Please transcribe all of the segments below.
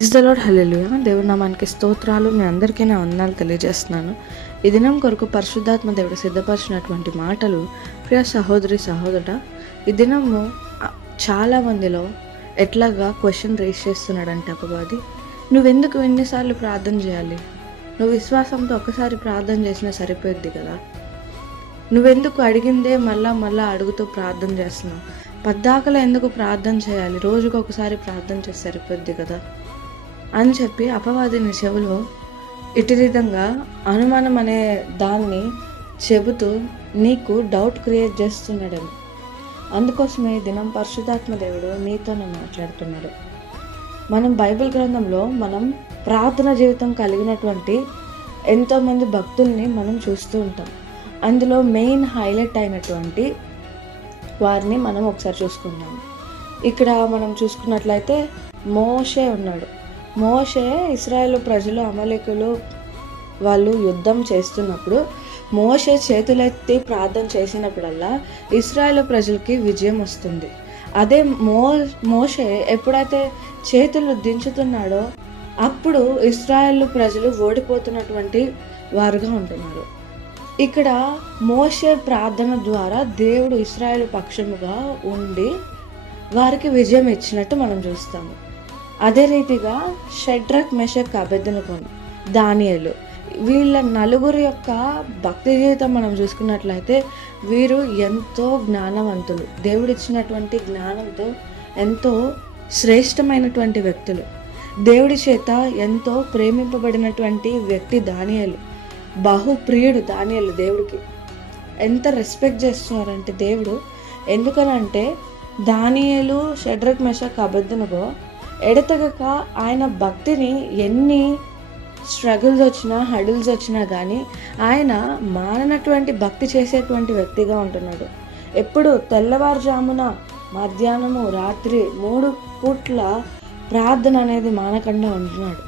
Praise the lord. హల్లెలూయా. దేవుడి నామానికి స్తోత్రాలు. మీ అందరికీ నా వందనాలు తెలియజేస్తున్నాను. ఈ దినం కొరకు పరిశుద్ధాత్మ దేవుడు సిద్ధపరిచినటువంటి మాటలు ప్రియ సహోదరి సహోదరుడా, ఈ దినము చాలా మందిలో ఎట్లాగా క్వశ్చన్ రేస్ చేస్తున్నాడంటే అపవాది, నువ్వెందుకు ఎన్నిసార్లు ప్రార్థన చేయాలి? నువ్వు విశ్వాసంతో ఒకసారి ప్రార్థన చేసినా సరిపోద్ది కదా. నువ్వెందుకు అడిగిందే మళ్ళా అడుగుతూ ప్రార్థన చేస్తున్నావు? పద్దాకలా ఎందుకు ప్రార్థన చేయాలి? రోజుకు ఒకసారి ప్రార్థన చేసి సరిపోద్ది కదా అని చెప్పి అపవాదిని చెవులో ఇటు విధంగా అనుమానం అనే దాన్ని చెబుతూ నీకు డౌట్ క్రియేట్ చేస్తున్నాడని. అందుకోసమే దినం పరిశుద్ధాత్మ దేవుడు నీతోనే మాట్లాడుతున్నాడు. మనం బైబిల్ గ్రంథంలో మనం ప్రార్థన జీవితం కలిగినటువంటి ఎంతోమంది భక్తుల్ని మనం చూస్తూ ఉంటాం. అందులో మెయిన్ హైలైట్ అయినటువంటి వారిని మనం ఒకసారి చూసుకుందాం. ఇక్కడ మనం చూసుకున్నట్లయితే మోషే ఉన్నాడు. మోషే ఇశ్రాయేలు ప్రజలు అమలేకులు వాళ్ళు యుద్ధం చేస్తున్నప్పుడు మోషే చేతులెత్తి ప్రార్థన చేసినప్పుడల్లా ఇశ్రాయేలు ప్రజలకి విజయం వస్తుంది. అదే మోషే ఎప్పుడైతే చేతులు దించుతున్నాడో అప్పుడు ఇశ్రాయేలు ప్రజలు ఓడిపోతున్నటువంటి వారుగా ఉంటున్నారు. ఇక్కడ మోషే ప్రార్థన ద్వారా దేవుడు ఇశ్రాయేలు పక్షముగా ఉండి వారికి విజయం ఇచ్చినట్టు మనం చూస్తాము. అదే రీతిగా షడ్రక్, మెషక్, అబెద్నెగో, దానియేలు వీళ్ళ నలుగురు యొక్క భక్తి జీవితం మనం చూసుకున్నట్లయితే వీరు ఎంతో జ్ఞానవంతులు. దేవుడిచ్చినటువంటి జ్ఞానంతో ఎంతో శ్రేష్టమైనటువంటి వ్యక్తులు. దేవుడి చేత ఎంతో ప్రేమింపబడినటువంటి వ్యక్తి దానియేలు. బహుప్రియుడు దానియేలు. దేవుడికి ఎంత రెస్పెక్ట్ చేస్తున్నారంటే దేవుడు. ఎందుకనంటే దానియేలు, షడ్రక్, మెషక్, అబెద్నెగో ఎడతెగక ఆయన భక్తిని ఎన్ని స్ట్రగుల్స్ వచ్చినా హడిల్స్ వచ్చినా కానీ ఆయన మాననటువంటి భక్తి చేసేటువంటి వ్యక్తిగా ఉంటున్నాడు. ఎప్పుడు తెల్లవారుజామున, మధ్యాహ్నము, రాత్రి 3 పూట్ల ప్రార్థన అనేది మానకుండా ఉంటున్నాడు.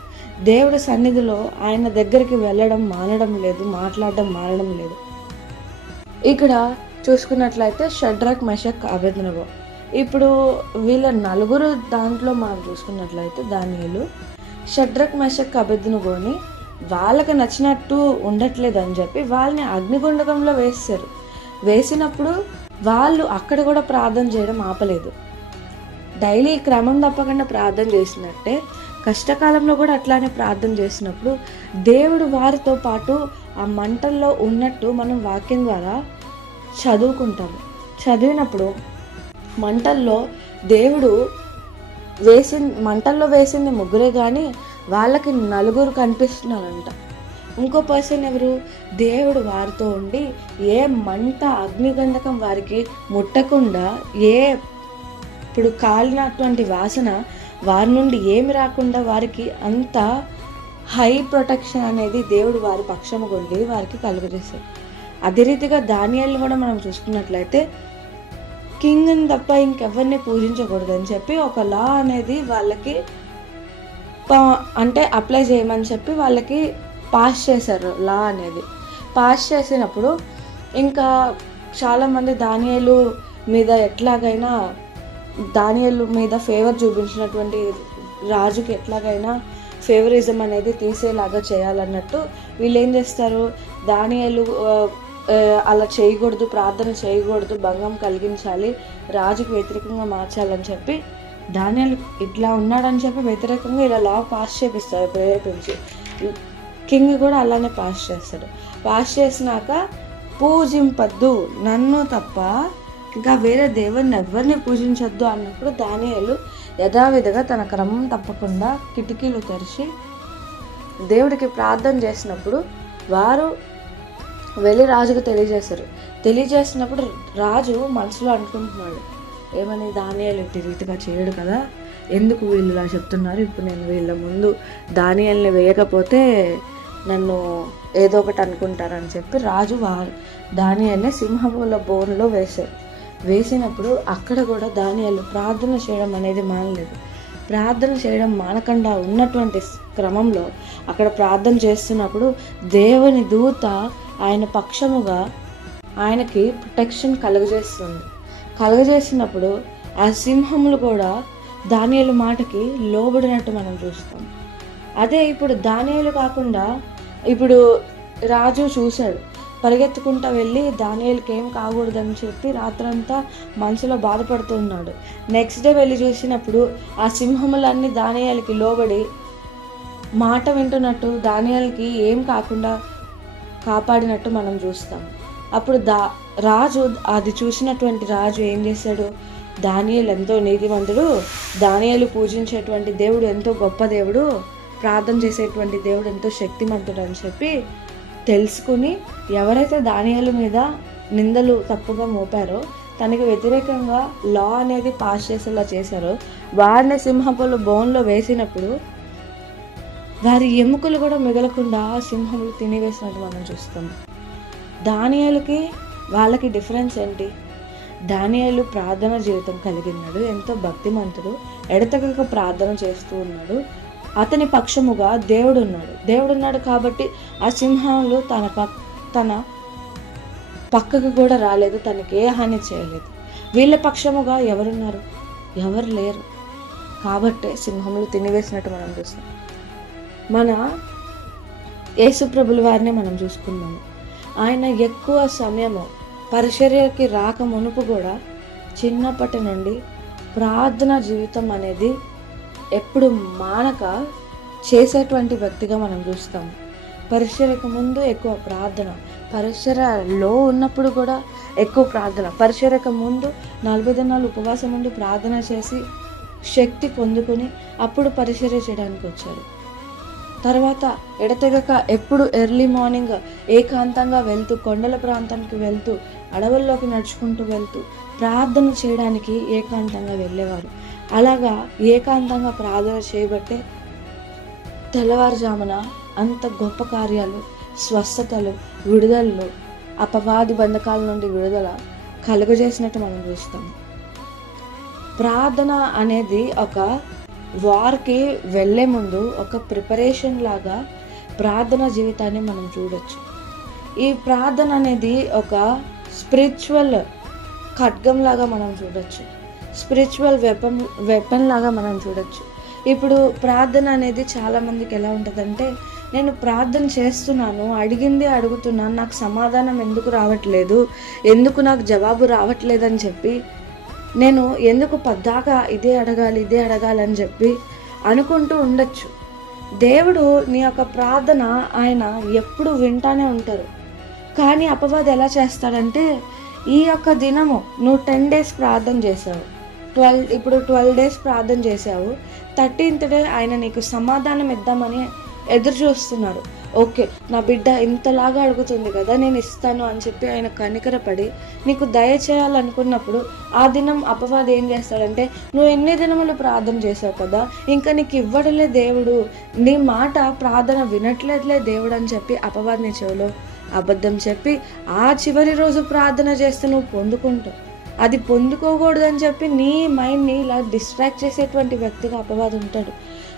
దేవుడి సన్నిధిలో ఆయన దగ్గరికి వెళ్ళడం మానడం లేదు, మాట్లాడడం మానడం లేదు. ఇక్కడ చూసుకున్నట్లయితే షడ్రక్, మెషక్, అబెద్నెగో ఇప్పుడు వీళ్ళ నలుగురు దాంట్లో మనం చూసుకున్నట్లయితే దానియేలు, షడ్రక్, మెషక్, అబెద్నెగోని వాళ్ళకి నచ్చినట్టు ఉండట్లేదు అని చెప్పి వాళ్ళని అగ్నిగుండకంలో వేస్తారు. వేసినప్పుడు వాళ్ళు అక్కడ కూడా ప్రార్థన చేయడం ఆపలేదు. డైలీ క్రమం తప్పకుండా ప్రార్థన చేసినట్టే కష్టకాలంలో కూడా అట్లానే ప్రార్థన చేసినప్పుడు దేవుడు వారితో పాటు ఆ మంటల్లో ఉన్నట్టు మనం వాక్యం ద్వారా చదువుకుంటాము. చదివినప్పుడు మంటల్లో దేవుడు మంటల్లో వేసింది ముగ్గురే కానీ వాళ్ళకి 4 కనిపిస్తున్నారంట. ఇంకో పర్సన్ ఎవరు? దేవుడు వారితో ఉండి ఏ మంట అగ్నిగంధకం వారికి ముట్టకుండా, ఇప్పుడు కాలినటువంటి వాసన వారి నుండి ఏమి రాకుండా వారికి అంత హై ప్రొటెక్షన్ అనేది దేవుడు వారి పక్షము కొండి వారికి కలుగజేశారు. అదే రీతిగా దానియేలుని కూడా మనం చూసుకున్నట్లయితే కింగ్ని తప్ప ఇంకెవరిని పూజించకూడదు అని చెప్పి ఒక లా అనేది వాళ్ళకి అంటే అప్లై చేయమని చెప్పి వాళ్ళకి పాస్ చేశారు. లా అనేది పాస్ చేసినప్పుడు ఇంకా చాలామంది దానియేలు మీద ఎట్లాగైనా దానియేలు మీద ఫేవర్ చూపించినటువంటి రాజుకి ఎట్లాగైనా ఫేవరిజం అనేది తీసేలాగా చేయాలన్నట్టు వీళ్ళు ఏం చేస్తారు, దానియేలు అలా చేయకూడదు, ప్రార్థన చేయకూడదు, భంగం కలిగించాలి, రాజుకి వ్యతిరేకంగా మార్చాలని చెప్పి దానియేలు ఇట్లా ఉన్నాడని చెప్పి వ్యతిరేకంగా ఇలా లా పాస్ చేపిస్తారు ప్రేరేపించి. కింగ్ కూడా అలానే పాస్ చేస్తాడు. పాస్ చేసినాక పూజింపద్దు, నన్ను తప్ప ఇంకా వేరే దేవుని ఎవరిని పూజించొద్దు అన్నప్పుడు దానియేలు యథావిధిగా తన క్రమం తప్పకుండా కిటికీలు తెరిచి దేవుడికి ప్రార్థన చేసినప్పుడు వారు వెళ్ళి రాజుకు తెలియజేసినప్పుడు రాజు మనసులో అనుకుంటున్నాడు, ఏమని, దానియేలు ఇట్టి రీతిగా చేయడు కదా, ఎందుకు వీళ్ళు ఇలా చెప్తున్నారు, ఇప్పుడు నేను వీళ్ళ ముందు దానియేలుని వేయకపోతే నన్ను ఏదో ఒకటి అనుకుంటారని చెప్పి రాజు దానియేలుని సింహముల బోన్లో వేసినప్పుడు అక్కడ కూడా దానియేలు ప్రార్థన చేయడం అనేది మానలేదు. ప్రార్థన చేయడం మానకుండా ఉన్నటువంటి క్రమంలో అక్కడ ప్రార్థన చేస్తున్నప్పుడు దేవుని దూత ఆయన పక్షముగా ఆయనకి ప్రొటెక్షన్ కలుగజేసినప్పుడు ఆ సింహములు కూడా దానియేలు మాటకి లోబడినట్టు మనం చూస్తాం. అదే ఇప్పుడు దానియేలు కాకుండా ఇప్పుడు రాజు చూశాడు, పరిగెత్తుకుంటూ వెళ్ళి దానియేలుకి ఏం కాకూడదని చెప్పి రాత్రంతా మనసులో బాధపడుతున్నాడు. నెక్స్ట్ డే వెళ్ళి చూసినప్పుడు ఆ సింహములన్నీ దానియేలుకి లోబడి మాట వింటున్నట్టు దానియేలుకి ఏం కాకుండా కాపాడినట్టు మనం చూస్తాం. అప్పుడు రాజు అది చూసినటువంటి రాజు ఏం చేశాడు, దానియేలు ఎంతో నీతిమంతుడు, దానియేలు పూజించేటువంటి దేవుడు ఎంతో గొప్ప దేవుడు, ప్రార్థన చేసేటువంటి దేవుడు ఎంతో శక్తిమంతుడు అని చెప్పి తెలుసుకుని ఎవరైతే దానియేలు మీద నిందలు తప్పుగా మోపారో, తనకి వ్యతిరేకంగా లా అనేది పాస్ చేసేలా చేశారో, వారిని సింహపుల బోన్లో వేసినప్పుడు వారి ఎముకలు కూడా మిగలకుండా సింహములు తినివేసినట్టు మనం చూస్తాం. దానియేలుకి వాళ్ళకి డిఫరెన్స్ ఏంటి? దానియేలు ప్రార్థన జీవితం కలిగినాడు, ఎంతో భక్తిమంతుడు, ఎడతెగక ప్రార్థన చేస్తూ ఉన్నాడు. అతని పక్షముగా దేవుడున్నాడు కాబట్టి ఆ సింహాలు తన పక్కకు కూడా రాలేదు, తనకి ఏ హాని చేయలేదు. వీళ్ళ పక్షముగా ఎవరున్నారు? ఎవరు లేరు. కాబట్టే సింహములు తినివేసినట్టు మనం చూస్తాం. మన యేసుప్రభుల వారిని మనం చూసుకుందాము. ఆయన ఎక్కువ సమయము పరిచర్యకి రాక మునుపు కూడా చిన్నప్పటి నుండి ప్రార్థన జీవితం అనేది ఎప్పుడు మానక చేసేటువంటి వ్యక్తిగా మనం చూస్తాము. పరిచర్యకు ముందు ఎక్కువ ప్రార్థన, పరిచర్యలో ఉన్నప్పుడు కూడా ఎక్కువ ప్రార్థన. పరిచర్యకు ముందు 40 దినాలు ఉపవాసం ఉండి ప్రార్థన చేసి శక్తి పొందుకొని అప్పుడు పరిచర్య చేయడానికి వచ్చారు. తర్వాత ఎడతెగక ఎప్పుడు ఎర్లీ మార్నింగ్ ఏకాంతంగా వెళ్తూ, కొండల ప్రాంతానికి వెళ్తూ, అడవుల్లోకి నడుచుకుంటూ వెళ్తూ ప్రార్థన చేయడానికి ఏకాంతంగా వెళ్ళేవారు. అలాగా ఏకాంతంగా ప్రార్థన చేయబట్టే తెల్లవారుజామున అంత గొప్ప కార్యాలు, స్వస్థతలు, విడుదలలు, అపవాది బంధకాల నుండి విడుదల కలుగజేసినట్టు మనం చూస్తాము. ప్రార్థన అనేది ఒక వార్కి వెళ్ళే ముందు ఒక ప్రిపరేషన్ లాగా ప్రార్థన జీవితాన్ని మనం చూడొచ్చు. ఈ ప్రార్థన అనేది ఒక స్పిరిచువల్ ఖడ్గం లాగా మనం చూడొచ్చు, స్పిరిచువల్ వెపన్ లాగా మనం చూడొచ్చు. ఇప్పుడు ప్రార్థన అనేది చాలామందికి ఎలా ఉంటుందంటే, నేను ప్రార్థన చేస్తున్నాను, అడిగింది అడుగుతున్నాను, నాకు సమాధానం ఎందుకు రావట్లేదు, ఎందుకు నాకు జవాబు రావట్లేదని చెప్పి, నేను ఎందుకు పద్దాక ఇదే అడగాలి అని చెప్పి అనుకుంటూ ఉండొచ్చు. దేవుడు నీ యొక్క ప్రార్థన ఆయన ఎప్పుడు వింటానే ఉంటారు. కానీ అపవాది ఎలా చేస్తాడంటే, ఈ యొక్క దినము నువ్వు 10 days ప్రార్థన చేసావు, 12 days ప్రార్థన చేసావు, 13th day ఆయన నీకు సమాధానం ఇద్దామని ఎదురు చూస్తున్నారు. ఓకే, నా బిడ్డ ఇంతలాగా అడుగుతుంది కదా, నేను ఇస్తాను అని చెప్పి ఆయన కనికరపడి నీకు దయచేయాలనుకున్నప్పుడు ఆ దినం అపవాది ఏం చేస్తాడంటే, నువ్వు ఎన్ని దినములు ప్రార్థన చేసావు కదా, ఇంకా నీకు ఇవ్వడలే దేవుడు, నీ మాట ప్రార్థన వినట్లేదులే దేవుడు అని చెప్పి అపవాదిని చెవులో అబద్ధం చెప్పి ఆ చివరి రోజు ప్రార్థన చేస్తే నువ్వు పొందుకుంటావు. అది పొందుకోకూడదని చెప్పి నీ మైండ్ని ఇలా డిస్ట్రాక్ట్ చేసేటువంటి వ్యక్తిగా అపవాది ఉంటాడు.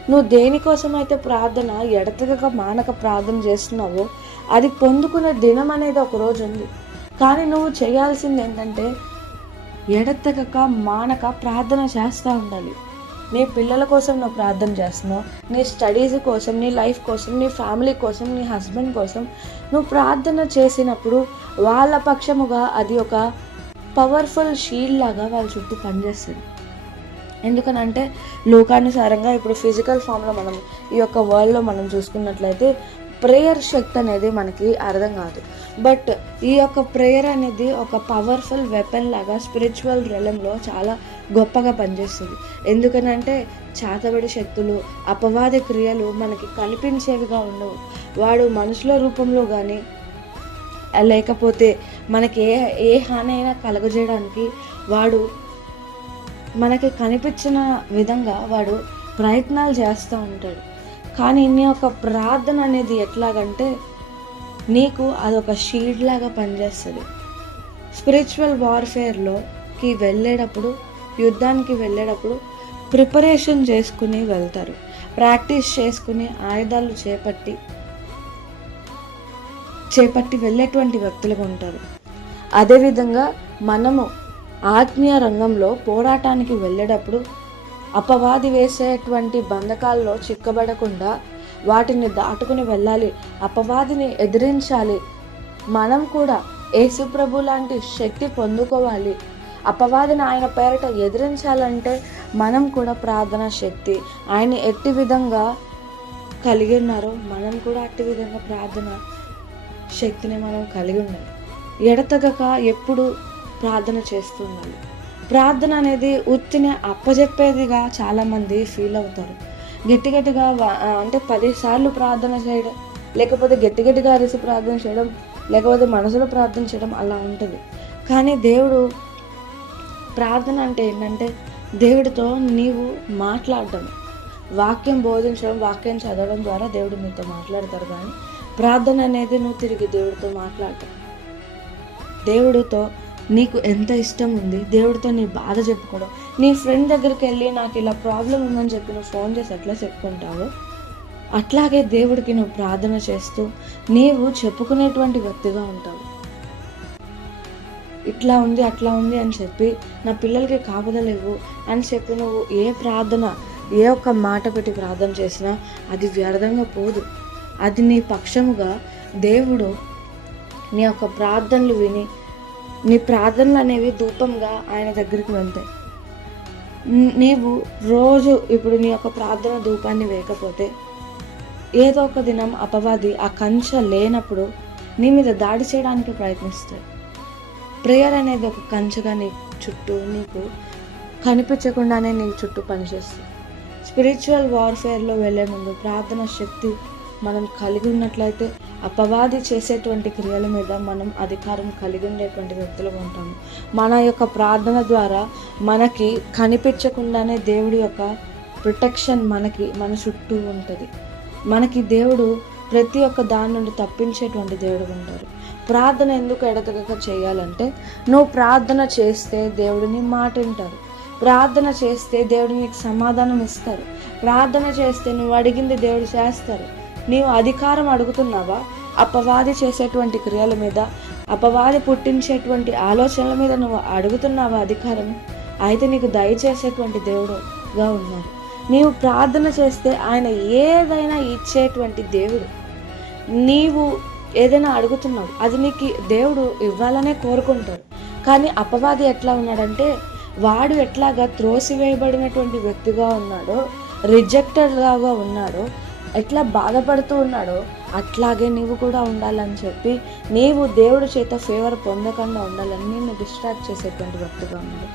నువ్వు దేనికోసం అయితే ప్రార్థన ఎడతెగక మానక ప్రార్థన చేస్తున్నావో అది పొందుకునే దినం అనేది ఒక రోజు ఉంది. కానీ నువ్వు చేయాల్సింది ఏంటంటే, ఎడతెగక మానక ప్రార్థన చేస్తూ ఉండాలి. నీ పిల్లల కోసం నువ్వు ప్రార్థన చేస్తున్నావు, నీ స్టడీస్ కోసం, నీ లైఫ్ కోసం, నీ ఫ్యామిలీ కోసం, నీ హస్బెండ్ కోసం నువ్వు ప్రార్థన చేసినప్పుడు వాళ్ళ పక్షముగా అది ఒక పవర్ఫుల్ షీల్డ్ లాగా వాళ్ళ చుట్టూ పనిచేస్తుంది. ఎందుకనంటే లోకానుసారంగా ఇప్పుడు ఫిజికల్ ఫామ్లో మనం ఈ యొక్క వరల్డ్లో మనం చూసుకున్నట్లయితే ప్రేయర్ శక్తి అనేది మనకి అర్థం కాదు. బట్ ఈ యొక్క ప్రేయర్ అనేది ఒక పవర్ఫుల్ వెపన్ లాగా స్పిరిచువల్ రెలంలో చాలా గొప్పగా పనిచేస్తుంది. ఎందుకనంటే చాతబడి శక్తులు, అపవాది క్రియలు మనకి కనిపించేవిగా ఉండవు. వాడు మనుషుల రూపంలో కానీ లేకపోతే మనకి ఏ హాని అయినా కలుగజేయడానికి వాడు మనకి కనిపించిన విధంగా వాడు ప్రయత్నాలు చేస్తూ ఉంటాడు. కానీ నీ యొక్క ప్రార్థన అనేది ఎట్లాగంటే నీకు అదొక షీల్డ్ లాగా పనిచేస్తుంది. స్పిరిచువల్ వార్ఫేర్లోకి వెళ్ళేటప్పుడు, యుద్ధానికి వెళ్ళేటప్పుడు ప్రిపరేషన్ చేసుకుని వెళ్తారు, ప్రాక్టీస్ చేసుకుని ఆయుధాలు చేపట్టి వెళ్ళేటువంటి వ్యక్తులుగా ఉంటారు. అదేవిధంగా మనము ఆత్మీయ రంగంలో పోరాటానికి వెళ్ళేటప్పుడు అపవాది వేసేటువంటి బంధకాల్లో చిక్కబడకుండా వాటిని దాటుకుని వెళ్ళాలి, అపవాదిని ఎదిరించాలి. మనం కూడా యేసు ప్రభు లాంటి శక్తి పొందుకోవాలి. అపవాదిని ఆయన పేరిట ఎదిరించాలంటే మనం కూడా ప్రార్థనా శక్తి ఆయన ఎట్టి విధంగా కలిగి ఉన్నారో మనం కూడా అట్టి విధంగా ప్రార్థన శక్తిని మనం కలిగి ఉండాలి. ఎడతెగక ఎప్పుడు ప్రార్థన చేస్తూ ఉండాలి. ప్రార్థన అనేది ఉత్తిని అప్పజెప్పేదిగా చాలామంది ఫీల్ అవుతారు. గట్టిగా అంటే 10 సార్లు ప్రార్థన చేయడం, లేకపోతే గట్టిగా అరిసి ప్రార్థన చేయడం, లేకపోతే మనసులో ప్రార్థన చేయడం అలా ఉంటుంది. కానీ దేవుడు ప్రార్థన అంటే ఏంటంటే దేవుడితో నీవు మాట్లాడడం, వాక్యం బోధించడం, వాక్యం చదవడం ద్వారా దేవుడు నీతో మాట్లాడతారు. కానీ ప్రార్థన అనేది నువ్వు తిరిగి దేవుడితో మాట్లాడటం. దేవుడితో నీకు ఎంత ఇష్టం ఉంది, దేవుడితో నీ బాధ చెప్పుకోవడం. నీ ఫ్రెండ్ దగ్గరికి వెళ్ళి నాకు ఇలా ప్రాబ్లం ఉందని చెప్పి నువ్వు ఫోన్ చేసి ఎట్లా చెప్పుకుంటావో అట్లాగే దేవుడికి నువ్వు ప్రార్థన చేస్తూ నీవు చెప్పుకునేటువంటి వ్యక్తిగా ఉంటావు. ఇట్లా ఉంది అట్లా ఉంది అని చెప్పి నా పిల్లలకి కాపుదలేవు అని చెప్పి నువ్వు ఏ ప్రార్థన, ఏ ఒక్క మాట పెట్టి ప్రార్థన చేసినా అది వ్యర్థంగా పోదు. అది నీ పక్షముగా దేవుడు నీ యొక్క ప్రార్థనలు విని నీ ప్రార్థనలు అనేవి ధూపంగా ఆయన దగ్గరికి వెళ్తాయి. నీవు రోజు ఇప్పుడు నీ యొక్క ప్రార్థన ధూపాన్ని వేయకపోతే ఏదో ఒక దినం అపవాది ఆ కంచె లేనప్పుడు నీ మీద దాడి చేయడానికి ప్రయత్నిస్తాడు. ప్రేయర్ అనేది ఒక కంచెగా నీ చుట్టూ నీకు కనిపించకుండానే నీ చుట్టూ పనిచేస్తుంది. స్పిరిచువల్ వార్ఫేర్లో వెళ్ళే ముందు ప్రార్థన శక్తి మనం కలిగి ఉన్నట్లయితే అపవాది చేసేటువంటి క్రియల మీద మనం అధికారం కలిగి ఉండేటువంటి వ్యక్తులుగా ఉంటాము. మన యొక్క ప్రార్థన ద్వారా మనకి కనిపించకుండానే దేవుడి యొక్క ప్రొటెక్షన్ మన చుట్టూ ఉంటుంది. మనకి దేవుడు ప్రతి ఒక్క దాని నుండి తప్పించేటువంటి దేవుడు ఉంటారు. ప్రార్థన ఎందుకు ఎడతెగక చేయాలంటే నువ్వు ప్రార్థన చేస్తే దేవుడిని మాట వింటారు. ప్రార్థన చేస్తే దేవుడు నీకు సమాధానం ఇస్తారు. ప్రార్థన చేస్తే నువ్వు అడిగింది దేవుడు చేస్తారు. నీవు అధికారం అడుగుతున్నావా? అపవాది చేసేటువంటి క్రియల మీద, అపవాది పుట్టించేటువంటి ఆలోచనల మీద నువ్వు అడుగుతున్నావా అధికారం? అయితే నీకు దయచేసేటువంటి దేవుడుగా ఉన్నారు. నీవు ప్రార్థన చేస్తే ఆయన ఏదైనా ఇచ్చేటువంటి దేవుడు. నీవు ఏదైనా అడుగుతున్నావు, అది నీకు దేవుడు ఇవ్వాలనే కోరుకుంటారు. కానీ అపవాది ఎట్లా ఉన్నాడంటే వాడు ఎట్లాగా త్రోసివేయబడినటువంటి వ్యక్తిగా ఉన్నాడో, రిజెక్టెడ్ లాగా ఉన్నాడో, ఎట్లా బాధపడుతూ ఉన్నాడో అట్లాగే నీవు కూడా ఉండాలని చెప్పి నీవు దేవుడి చేత ఫేవర్ పొందకుండా ఉండాలని నిన్ను డిస్ట్రాక్ట్ చేసేటువంటి వ్యక్తిగా ఉన్నాడు.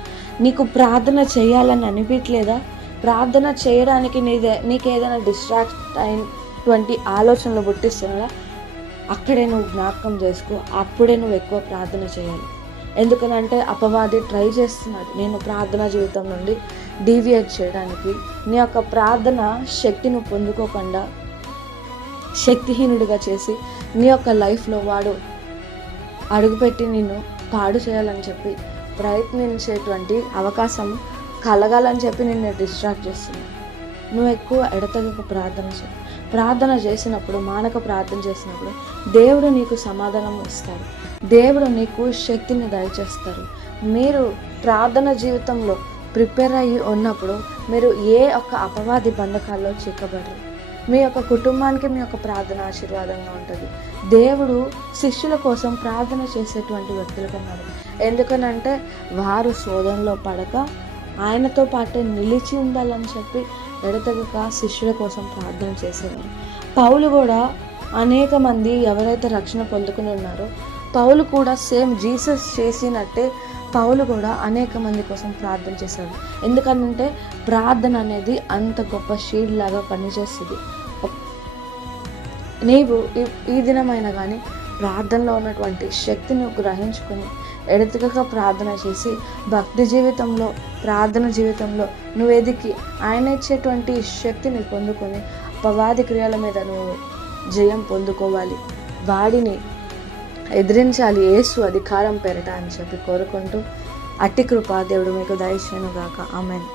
నీకు ప్రార్థన చేయాలని అనిపించలేదా? ప్రార్థన చేయడానికి నీకు ఏదైనా డిస్ట్రాక్ట్ అయినటువంటి ఆలోచనలు పుట్టిస్తున్నాడా? అక్కడే నువ్వు జ్ఞాపకం చేసుకో. అప్పుడే నువ్వు ఎక్కువ ప్రార్థన చేయాలి. ఎందుకనంటే అపవాది ట్రై చేస్తున్నాడు నేను ప్రార్థనా జీవితం నుండి డీవియేట్ చేయడానికి. నీ యొక్క ప్రార్థన శక్తిని పొందుకోకుండా శక్తిహీనుడిగా చేసి నీ యొక్క లైఫ్లో వాడు అడుగుపెట్టి నిన్ను పాడు చేయాలని చెప్పి ప్రయత్నించేటువంటి అవకాశం కలగాలని చెప్పి నిన్ను డిస్ట్రాక్ట్ చేస్తుంది. నువ్వు ఎక్కువ ఎడతెగక ప్రార్థన చేయి. ప్రార్థన చేసినప్పుడు, మానక ప్రార్థన చేసినప్పుడు దేవుడు నీకు సమాధానం ఇస్తాడు. దేవుడు నీకు శక్తిని దయచేస్తారు. మీరు ప్రార్థన జీవితంలో ప్రిపేర్ అయ్యి ఉన్నప్పుడు మీరు ఏ ఒక్క అపవాది బంధకాల్లో చిక్కబడరు. మీ యొక్క కుటుంబానికి మీ యొక్క ప్రార్థన ఆశీర్వాదంగా ఉంటుంది. దేవుడు శిష్యుల కోసం ప్రార్థన చేసేటువంటి వ్యక్తులుగా ఉన్నారు. ఎందుకనంటే వారు శోధనలో పడక ఆయనతో పాటే నిలిచి ఉండాలని చెప్పి ఎడతెగక శిష్యుల కోసం ప్రార్థన చేసేవారు. పౌలు కూడా అనేక మంది ఎవరైతే రక్షణ పొందుకుని ఉన్నారో పౌలు కూడా సేమ్ జీసస్ చేసినట్టే పౌలు కూడా అనేక మంది కోసం ప్రార్థన చేశాడు. ఎందుకంటే ప్రార్థన అనేది అంత గొప్ప షీల్డ్ లాగా పనిచేస్తుంది. నీవు ఈ దినమైనా కానీ ప్రార్థనలో ఉన్నటువంటి శక్తిని గ్రహించుకొని ఎడతెగక ప్రార్థన చేసి భక్తి జీవితంలో, ప్రార్థన జీవితంలో నువ్వు ఎదిగి ఆయన ఇచ్చేటువంటి శక్తిని పొందుకొని అపవాది క్రియల మీద నువ్వు జయం పొందుకోవాలి. వాడిని ఎదిరించాలి యేసు అధికారం పేరిట అని చెప్పి కోరుకుంటూ అట్టి కృప దేవుడు మీకు దయచేయును గాక. ఆమేన్.